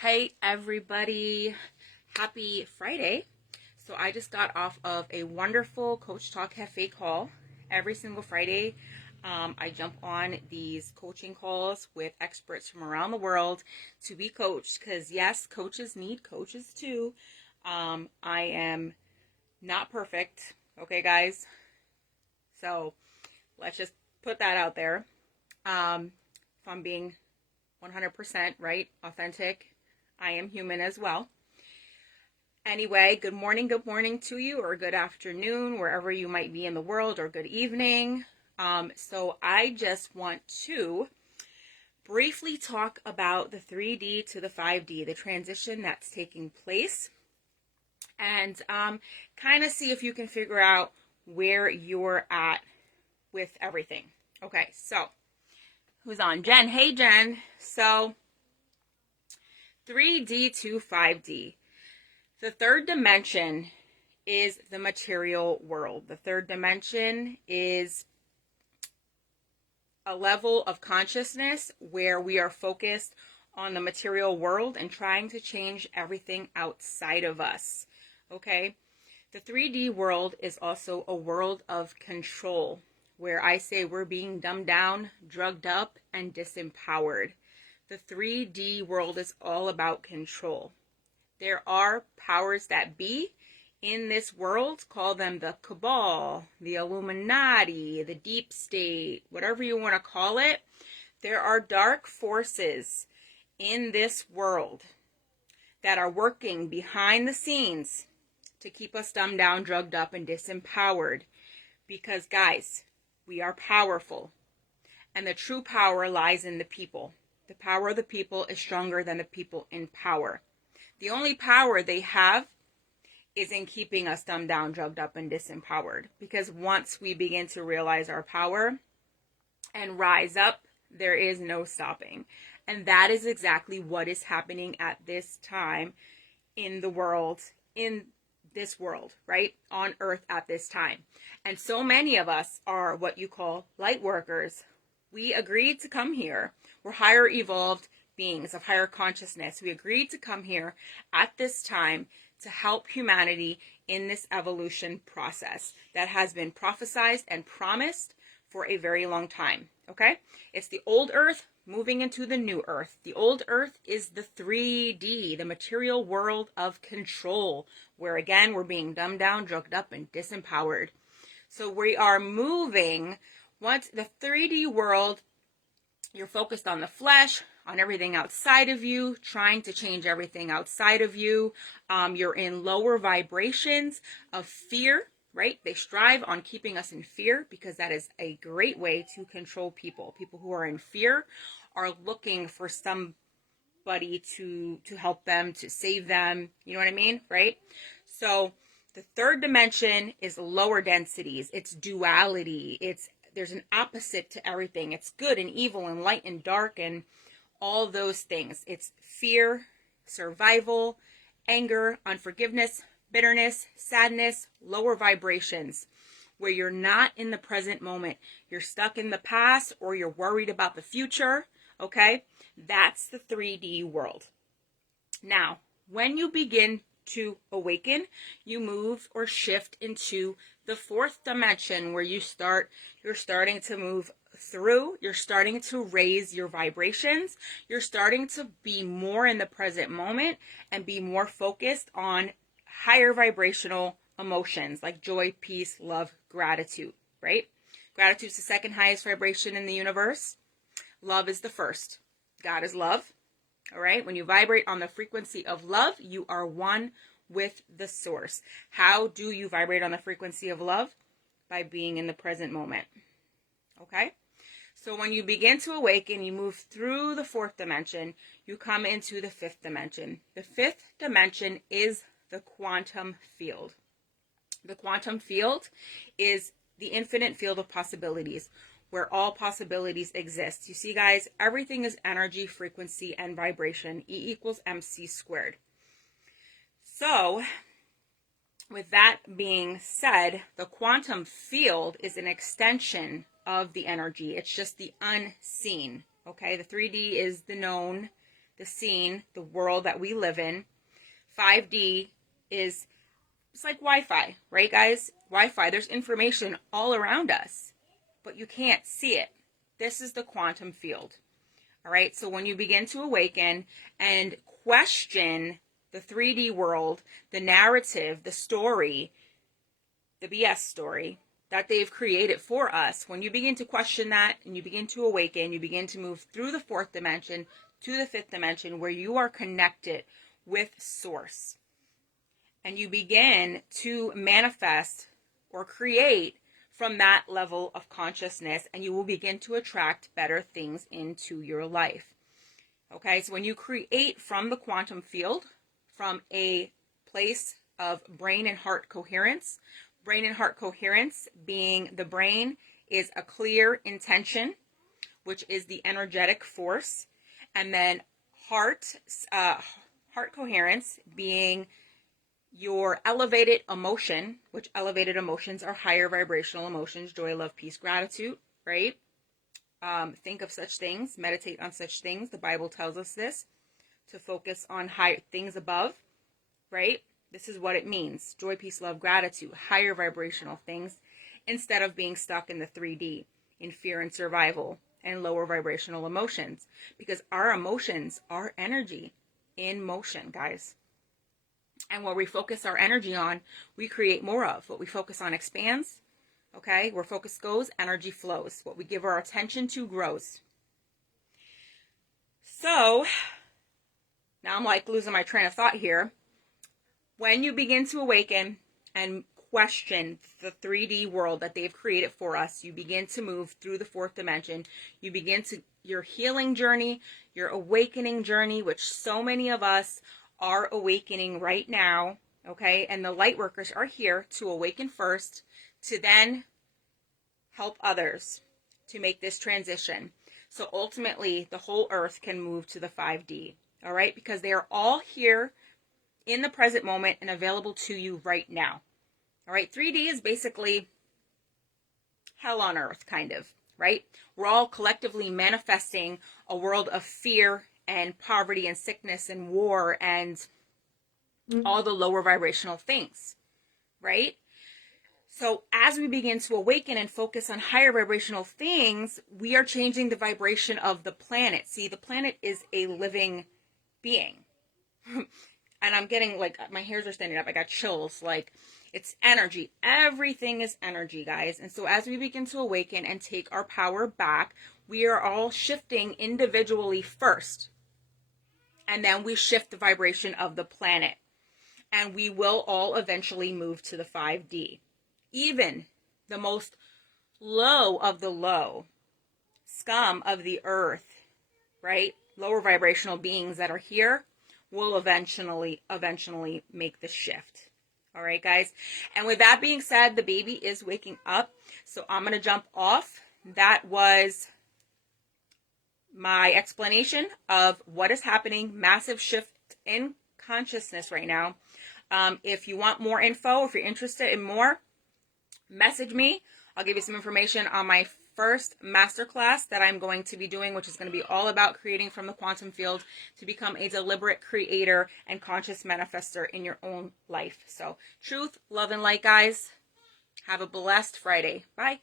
Hey everybody, happy Friday. So I just got off of a wonderful Coach Talk Cafe call. Every single Friday, I jump on these coaching calls with experts from around the world to be coached because, yes, coaches need coaches too. I am not perfect, okay, guys? So let's just put that out there. If I'm being 100% right, authentic, I am human as well. Anyway, good morning to you, or good afternoon, wherever you might be in the world, or good evening. So I just want to briefly talk about the 3D to the 5D, the transition that's taking place, and kind of see if you can figure out where you're at with everything. Okay, so who's on? Jen. Hey, Jen. So 3D to 5D. The third dimension is the material world. The third dimension is a level of consciousness where we are focused on the material world and trying to change everything outside of us. Okay? The 3D world is also a world of control, where I say we're being dumbed down, drugged up, and disempowered. The 3D world is all about control. There are powers that be in this world. Call them the cabal, the Illuminati, the deep state, whatever you want to call it. There are dark forces in this world that are working behind the scenes to keep us dumbed down, drugged up, and disempowered. Because, guys, we are powerful. And the true power lies in the people. The power of the people is stronger than the people in power. The only power they have is in keeping us dumbed down, drugged up, and disempowered. Because once we begin to realize our power and rise up, there is no stopping. And that is exactly what is happening at this time in the world, in this world, right? On earth at this time. And so many of us are what you call light workers. We agreed to come here. We're higher evolved beings of higher consciousness. We agreed to come here at this time to help humanity in this evolution process that has been prophesized and promised for a very long time. Okay? It's the old earth moving into the new earth. The old earth is the 3D, the material world of control, where again we're being dumbed down, drugged up, and disempowered. So we are moving. Once the 3D world, you're focused on the flesh, on everything outside of you, trying to change everything outside of you. You're in lower vibrations of fear, right? They strive on keeping us in fear because that is a great way to control people. People who are in fear are looking for somebody to help them, to save them. You know what I mean, right? So the third dimension is lower densities. It's duality. There's an opposite to everything. It's good and evil and light and dark and all those things. It's fear, survival, anger, unforgiveness, bitterness, sadness, lower vibrations, where you're not in the present moment. You're stuck in the past or you're worried about the future, okay? That's the 3D world. Now, when you begin to awaken, you move or shift into the fourth dimension where you're starting to move through, you're starting to raise your vibrations, you're starting to be more in the present moment and be more focused on higher vibrational emotions like joy, peace, love, gratitude, right? Gratitude is the second highest vibration in the universe. Love is the first. God is love. All right. When you vibrate on the frequency of love, you are one with the source. How do you vibrate on the frequency of love? By being in the present moment. Okay. So when you begin to awaken, you move through the fourth dimension, you come into the fifth dimension. The fifth dimension is the quantum field. The quantum field is the infinite field of possibilities, where all possibilities exist. You see, guys, everything is energy, frequency, and vibration. E equals MC squared. So, with that being said, the quantum field is an extension of the energy. It's just the unseen. Okay, the 3D is the known. the scene, the world that we live in. 5D is, it's like Wi-Fi, right, guys? Wi-Fi, there's information all around us, but you can't see it. This is the quantum field. All right, so when you begin to awaken and question the 3D world, the narrative, the story, the BS story that they've created for us, when you begin to question that and you begin to awaken, you begin to move through the 4th dimension to the 5th dimension where you are connected with Source. And you begin to manifest or create from that level of consciousness, and you will begin to attract better things into your life. Okay, so when you create from the quantum field, from a place of brain and heart coherence, brain and heart coherence being the brain is a clear intention, which is the energetic force, and then heart coherence being your elevated emotion, which elevated emotions are higher vibrational emotions, joy, love, peace, gratitude, right? Think of such things, meditate on such things. The Bible tells us this, to focus on higher things above, right? This is what it means. Joy, peace, love, gratitude, higher vibrational things, instead of being stuck in the 3D, in fear and survival, and lower vibrational emotions. Because our emotions are energy in motion, guys. And what we focus our energy on, we create more of. What we focus on expands, okay? Where focus goes, energy flows. What we give our attention to grows. So, now I'm like losing my train of thought here. When you begin to awaken and question the 3D world that they've created for us, you begin to move through the 4th dimension. You begin to your healing journey, your awakening journey, which so many of us are awakening right now, okay? And the light workers are here to awaken first, to then help others to make this transition. So ultimately, the whole earth can move to the 5D, all right? Because they are all here in the present moment and available to you right now. All right, 3D is basically hell on earth, kind of, right? We're all collectively manifesting a world of fear and poverty and sickness and war and all the lower vibrational things, right? So as we begin to awaken and focus on higher vibrational things, we are changing the vibration of the planet. See, the planet is a living being. And I'm getting, like, my hairs are standing up. I got chills. Like, it's energy. Everything is energy, guys. And so as we begin to awaken and take our power back, we are all shifting individually first. And then we shift the vibration of the planet. And we will all eventually move to the 5D. Even the most low of the low, scum of the earth, right? Lower vibrational beings that are here will eventually make the shift. All right, guys. And with that being said, the baby is waking up. So I'm going to jump off. That was my explanation of what is happening. Massive shift in consciousness right now. If you want more info, if you're interested in more, message me. I'll give you some information on my first masterclass that I'm going to be doing, which is going to be all about creating from the quantum field to become a deliberate creator and conscious manifester in your own life. So truth, love, and light, guys. Have a blessed Friday. Bye.